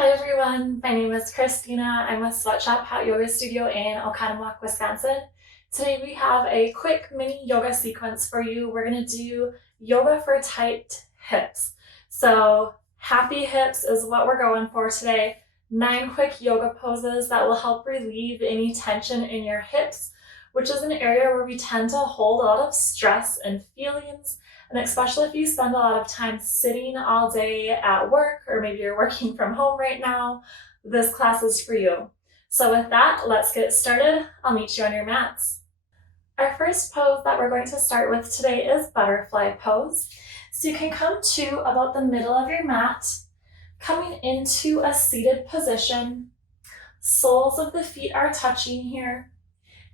Hi everyone, my name is Christina. I'm with Sweatshop Hot Yoga Studio in Oconomowoc, Wisconsin. Today we have a quick mini yoga sequence for you. We're going to do yoga for tight hips. So happy hips is what we're going for today. 9 quick yoga poses that will help relieve any tension in your hips, which is an area where we tend to hold a lot of stress and feelings. And especially if you spend a lot of time sitting all day at work, or maybe you're working from home right now, this class is for you. So with that, let's get started. I'll meet you on your mats. Our first pose that we're going to start with today is butterfly pose. So you can come to about the middle of your mat, coming into a seated position. Soles of the feet are touching here.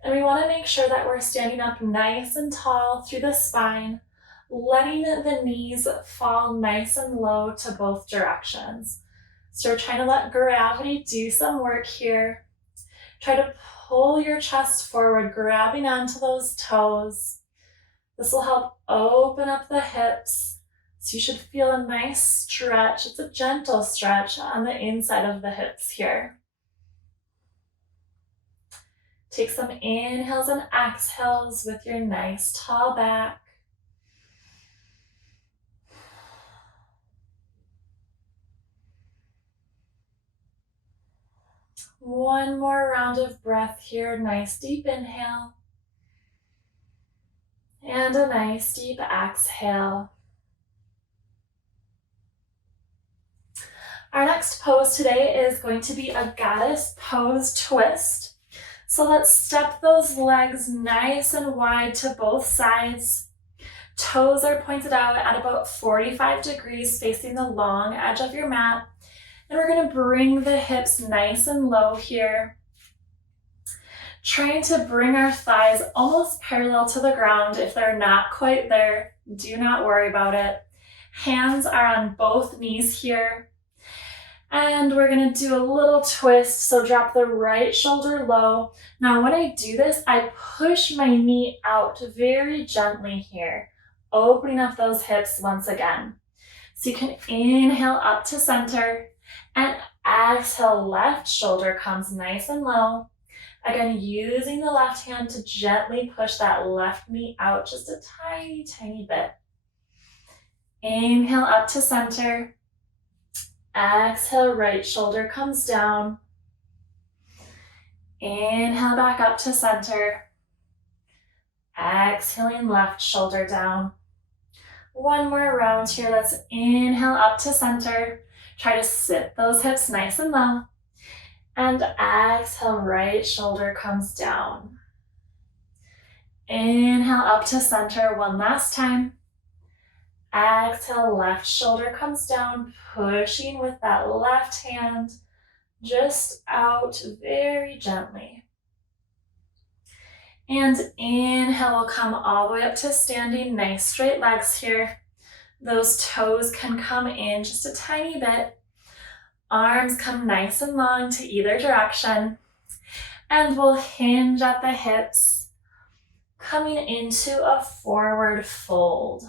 And we want to make sure that we're standing up nice and tall through the spine, letting the knees fall nice and low to both directions. So we're trying to let gravity do some work here. Try to pull your chest forward, grabbing onto those toes. This will help open up the hips. So you should feel a nice stretch. It's a gentle stretch on the inside of the hips here. Take some inhales and exhales with your nice tall back. One more round of breath here. Nice deep inhale. And a nice deep exhale. Our next pose today is going to be a goddess pose twist. So let's step those legs nice and wide to both sides. Toes are pointed out at about 45 degrees facing the long edge of your mat. And we're going to bring the hips nice and low here. Trying to bring our thighs almost parallel to the ground. If they're not quite there, do not worry about it. Hands are on both knees here. And we're going to do a little twist, so drop the right shoulder low. Now when I do this, I push my knee out very gently here, opening up those hips once again. So you can inhale up to center, and exhale, left shoulder comes nice and low. Again, using the left hand to gently push that left knee out just a tiny, tiny bit. Inhale up to center. Exhale, right shoulder comes down. Inhale back up to center. Exhaling, left shoulder down. One more round here. Let's inhale up to center. Try to sit those hips nice and low. And exhale, right shoulder comes down. Inhale up to center one last time. Exhale, left shoulder comes down, pushing with that left hand just out very gently. And inhale, we'll come all the way up to standing, nice straight legs here. Those toes can come in just a tiny bit. Arms come nice and long to either direction. And we'll hinge at the hips, coming into a forward fold.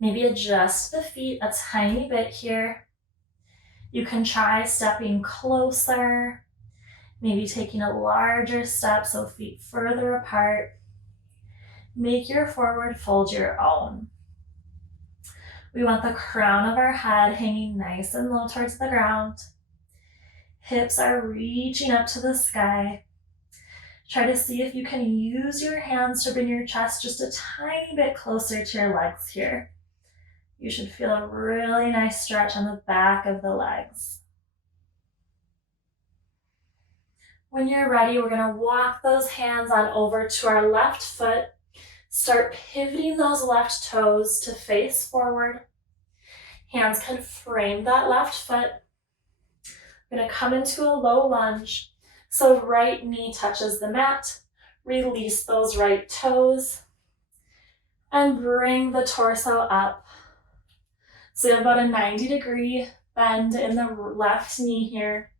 Maybe adjust the feet a tiny bit here. You can try stepping closer, maybe taking a larger step, so feet further apart. Make your forward fold your own. We want the crown of our head hanging nice and low towards the ground. Hips are reaching up to the sky. Try to see if you can use your hands to bring your chest just a tiny bit closer to your legs here. You should feel a really nice stretch on the back of the legs. When you're ready, we're going to walk those hands on over to our left foot. Start pivoting those left toes to face forward. Hands can frame that left foot. We're going to come into a low lunge. So right knee touches the mat. Release those right toes. And bring the torso up. So you have about a 90-degree bend in the left knee here.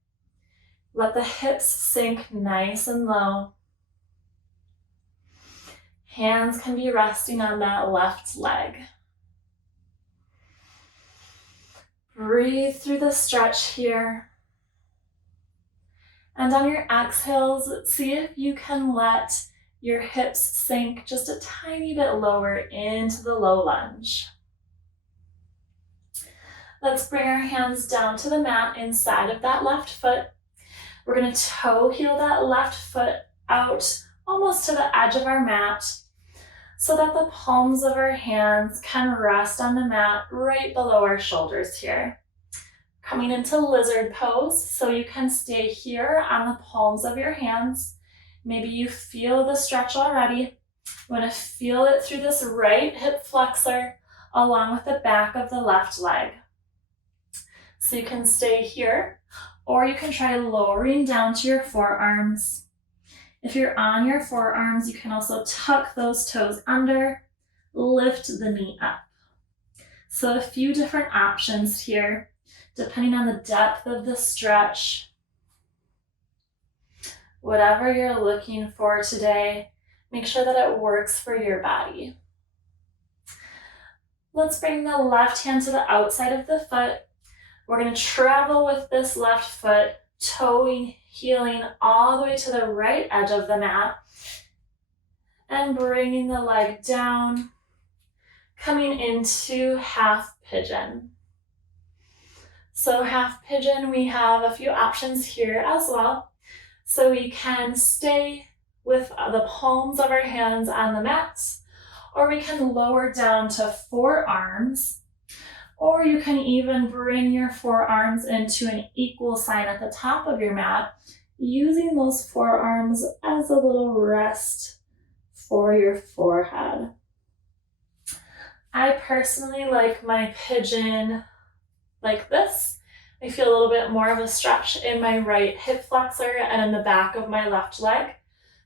Let the hips sink nice and low. Hands can be resting on that left leg. Breathe through the stretch here. And on your exhales, see if you can let your hips sink just a tiny bit lower into the low lunge. Let's bring our hands down to the mat inside of that left foot. We're going to toe heel that left foot out almost to the edge of our mat so that the palms of our hands can rest on the mat right below our shoulders here. Coming into lizard pose, so you can stay here on the palms of your hands. Maybe you feel the stretch already. You want to feel it through this right hip flexor along with the back of the left leg. So you can stay here, or you can try lowering down to your forearms. If you're on your forearms, you can also tuck those toes under, lift the knee up. So a few different options here, depending on the depth of the stretch. Whatever you're looking for today, make sure that it works for your body. Let's bring the left hand to the outside of the foot. We're going to travel with this left foot, toeing, heeling all the way to the right edge of the mat, and bringing the leg down, coming into half pigeon. So half pigeon, we have a few options here as well. So we can stay with the palms of our hands on the mats, or we can lower down to forearms, or you can even bring your forearms into an equal sign at the top of your mat, using those forearms as a little rest for your forehead. I personally like my pigeon like this. I feel a little bit more of a stretch in my right hip flexor and in the back of my left leg.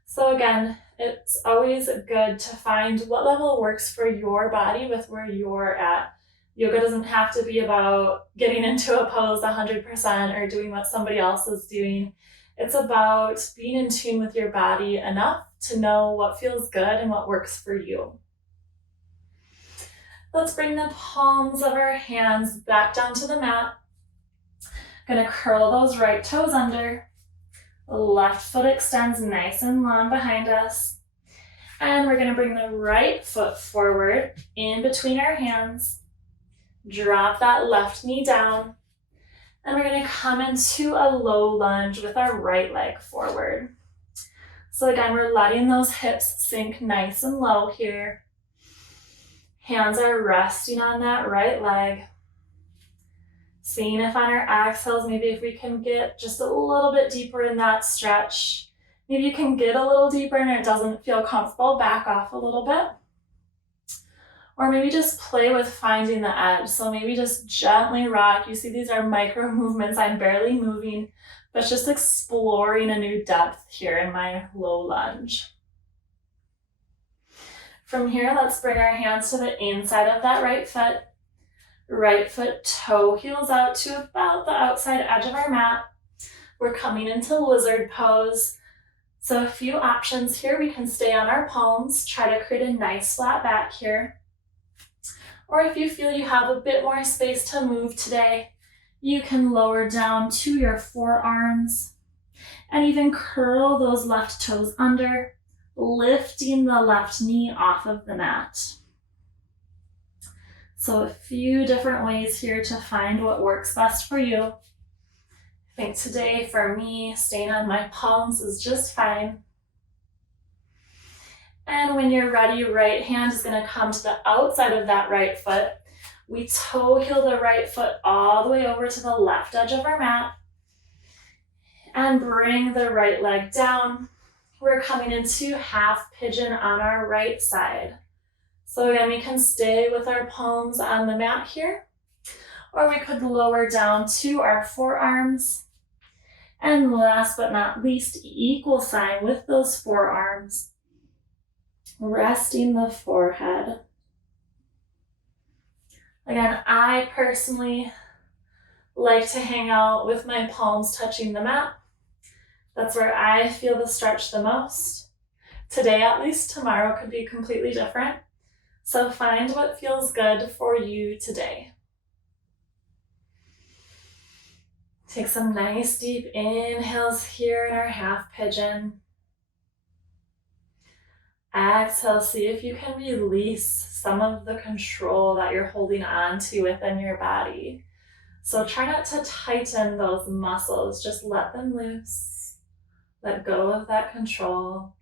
So again, it's always good to find what level works for your body with where you're at. Yoga doesn't have to be about getting into a pose 100% or doing what somebody else is doing. It's about being in tune with your body enough to know what feels good and what works for you. Let's bring the palms of our hands back down to the mat. Gonna curl those right toes under. The left foot extends nice and long behind us. And we're gonna bring the right foot forward in between our hands. Drop that left knee down, and we're going to come into a low lunge with our right leg forward. So again, we're letting those hips sink nice and low here. Hands are resting on that right leg. Seeing if on our exhales, maybe if we can get just a little bit deeper in that stretch. Maybe you can get a little deeper and it doesn't feel comfortable, back off a little bit. Or maybe just play with finding the edge. So maybe just gently rock. You see these are micro movements. I'm barely moving, but just exploring a new depth here in my low lunge. From here, let's bring our hands to the inside of that right foot. Right foot toe heels out to about the outside edge of our mat. We're coming into lizard pose. So a few options here. We can stay on our palms, try to create a nice flat back here. Or if you feel you have a bit more space to move today, you can lower down to your forearms and even curl those left toes under, lifting the left knee off of the mat. So a few different ways here to find what works best for you. I think today for me, staying on my palms is just fine. And when you're ready, right hand is going to come to the outside of that right foot. We toe heel the right foot all the way over to the left edge of our mat. And bring the right leg down. We're coming into half pigeon on our right side. So again, we can stay with our palms on the mat here. Or we could lower down to our forearms. And last but not least, equal sign with those forearms. Resting the forehead. Again, I personally like to hang out with my palms touching the mat. That's where I feel the stretch the most. Today, at least, tomorrow could be completely different. So find what feels good for you today. Take some nice deep inhales here in our half pigeon. Exhale, see if you can release some of the control that you're holding on to within your body. So try not to tighten those muscles, just let them loose. Let go of that control.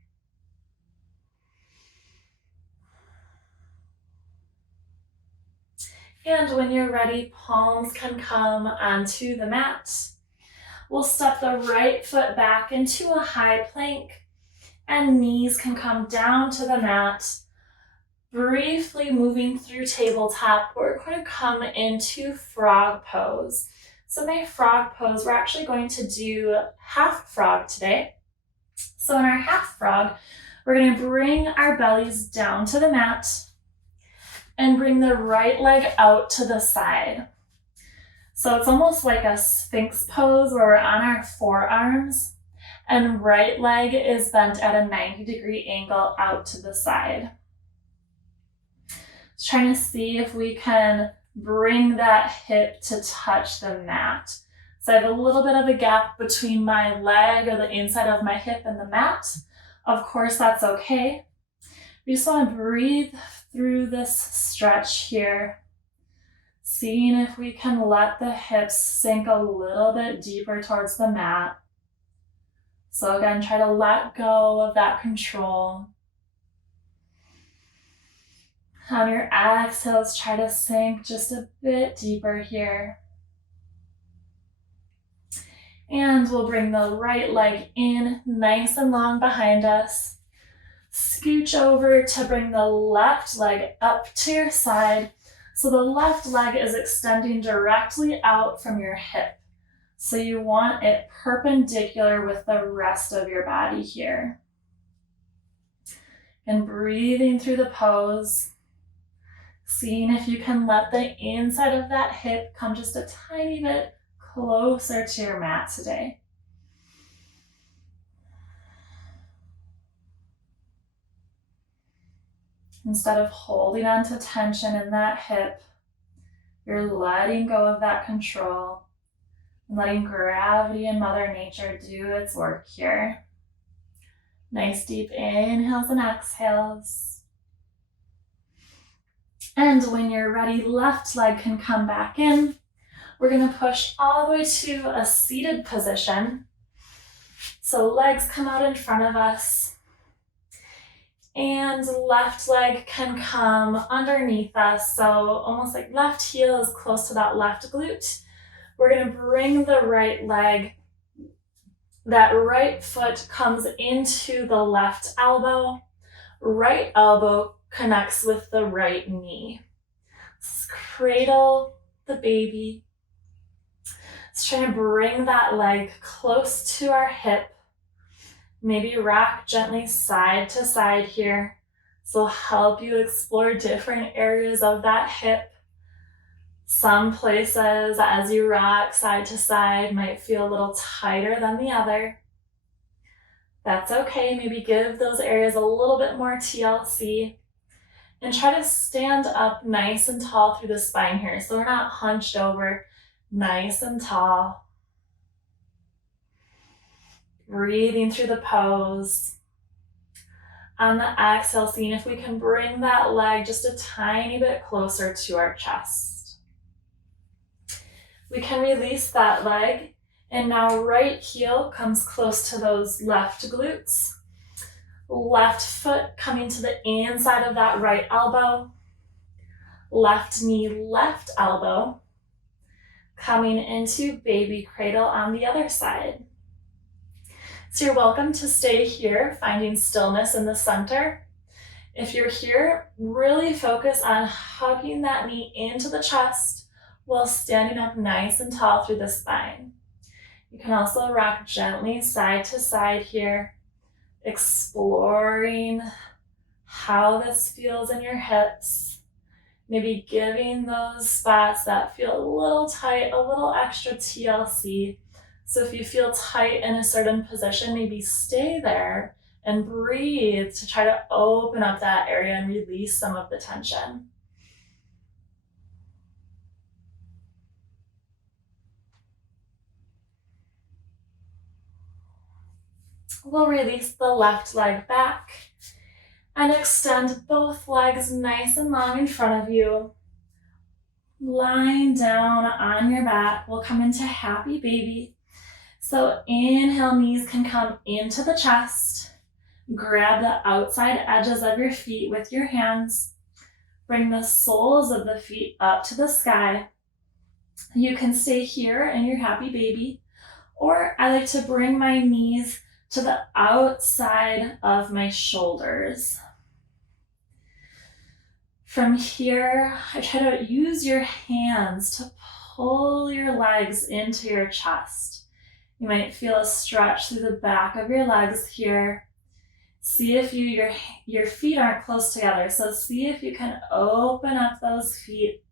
And when you're ready, palms can come onto the mat. We'll step the right foot back into a high plank, and knees can come down to the mat. Briefly moving through tabletop, we're going to come into frog pose. So in my frog pose, we're actually going to do half frog today. So in our half frog, we're going to bring our bellies down to the mat and bring the right leg out to the side. So it's almost like a sphinx pose where we're on our forearms and right leg is bent at a 90-degree angle out to the side. Just trying to see if we can bring that hip to touch the mat. So I have a little bit of a gap between my leg or the inside of my hip and the mat. Of course, that's okay. We just want to breathe through this stretch here, seeing if we can let the hips sink a little bit deeper towards the mat. So again, try to let go of that control. On your exhales, try to sink just a bit deeper here. And we'll bring the right leg in nice and long behind us. Scooch over to bring the left leg up to your side. So the left leg is extending directly out from your hip. So you want it perpendicular with the rest of your body here. And breathing through the pose, seeing if you can let the inside of that hip come just a tiny bit closer to your mat today. Instead of holding on to tension in that hip, you're letting go of that control and letting gravity and Mother Nature do its work here. Nice deep inhales and exhales. And when you're ready, left leg can come back in. We're going to push all the way to a seated position. So legs come out in front of us. And left leg can come underneath us. So almost like left heel is close to that left glute. We're going to bring the right leg. That right foot comes into the left elbow. Right elbow connects with the right knee. Let's cradle the baby. Let's try to bring that leg close to our hip. Maybe rock gently side to side here. This will help you explore different areas of that hip. Some places as you rock side to side might feel a little tighter than the other. That's okay. Maybe give those areas a little bit more TLC. And try to stand up nice and tall through the spine here. So we're not hunched over, nice and tall. Breathing through the pose. On the exhale, seeing if we can bring that leg just a tiny bit closer to our chest. We can release that leg, and now right heel comes close to those left glutes. Left foot coming to the inside of that right elbow. Left knee, left elbow. Coming into baby cradle on the other side. So you're welcome to stay here, finding stillness in the center. If you're here, really focus on hugging that knee into the chest while standing up nice and tall through the spine. You can also rock gently side to side here, exploring how this feels in your hips. Maybe giving those spots that feel a little tight, a little extra TLC. So if you feel tight in a certain position, maybe stay there and breathe to try to open up that area and release some of the tension. We'll release the left leg back and extend both legs nice and long in front of you. Lying down on your back, we'll come into happy baby. So inhale, knees can come into the chest. Grab the outside edges of your feet with your hands. Bring the soles of the feet up to the sky. You can stay here in your happy baby, or I like to bring my knees to the outside of my shoulders. From here, I try to use your hands to pull your legs into your chest. You might feel a stretch through the back of your legs here. See if your feet aren't close together. So see if you can open up those feet.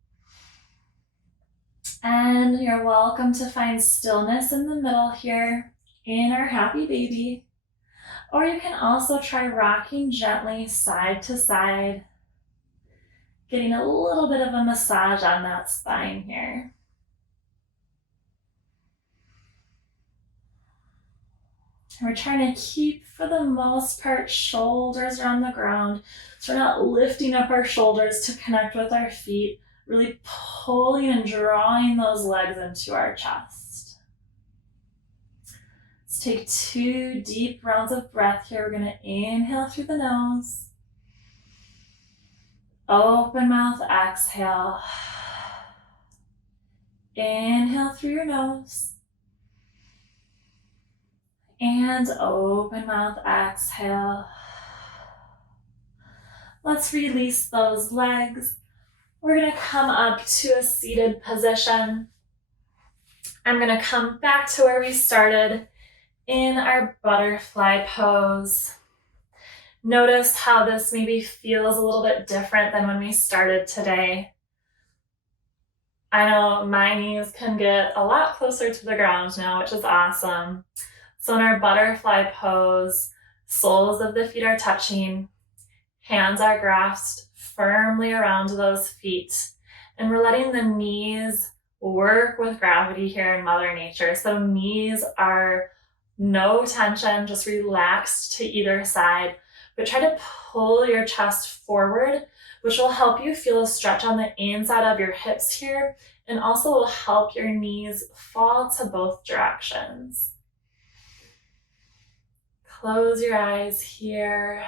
And you're welcome to find stillness in the middle here in our happy baby. Or you can also try rocking gently side to side, getting a little bit of a massage on that spine here. And we're trying to keep, for the most part, shoulders are on the ground. So we're not lifting up our shoulders to connect with our feet, really pulling and drawing those legs into our chest. Let's take 2 deep rounds of breath here. We're going to inhale through the nose. Open mouth, exhale. Inhale through your nose. And open mouth, exhale. Let's release those legs. We're going to come up to a seated position. I'm going to come back to where we started in our butterfly pose. Notice how this maybe feels a little bit different than when we started today. I know my knees can get a lot closer to the ground now, which is awesome. So in our butterfly pose, soles of the feet are touching, hands are grasped firmly around those feet, and we're letting the knees work with gravity here in Mother Nature. So knees are no tension, just relaxed to either side, but try to pull your chest forward, which will help you feel a stretch on the inside of your hips here, and also will help your knees fall to both directions. Close your eyes here.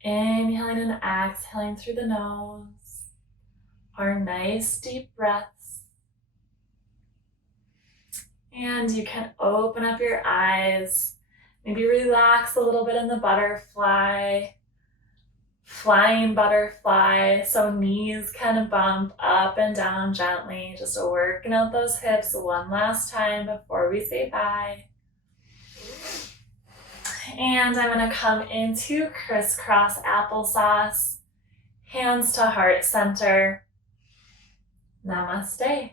Inhaling and exhaling through the nose. Our nice deep breaths. And you can open up your eyes. Maybe relax a little bit in the butterfly. Flying butterfly, so knees kind of bump up and down gently, just working out those hips one last time before we say bye. And I'm going to come into crisscross applesauce, hands to heart center. Namaste.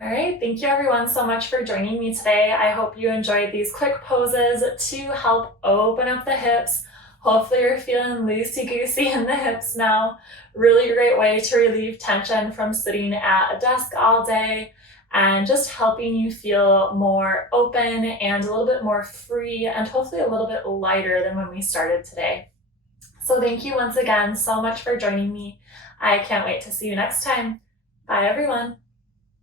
All right, thank you everyone so much for joining me today. I hope you enjoyed these quick poses to help open up the hips. Hopefully you're feeling loosey-goosey in the hips now. Really great way to relieve tension from sitting at a desk all day and just helping you feel more open and a little bit more free and hopefully a little bit lighter than when we started today. So thank you once again so much for joining me. I can't wait to see you next time. Bye everyone.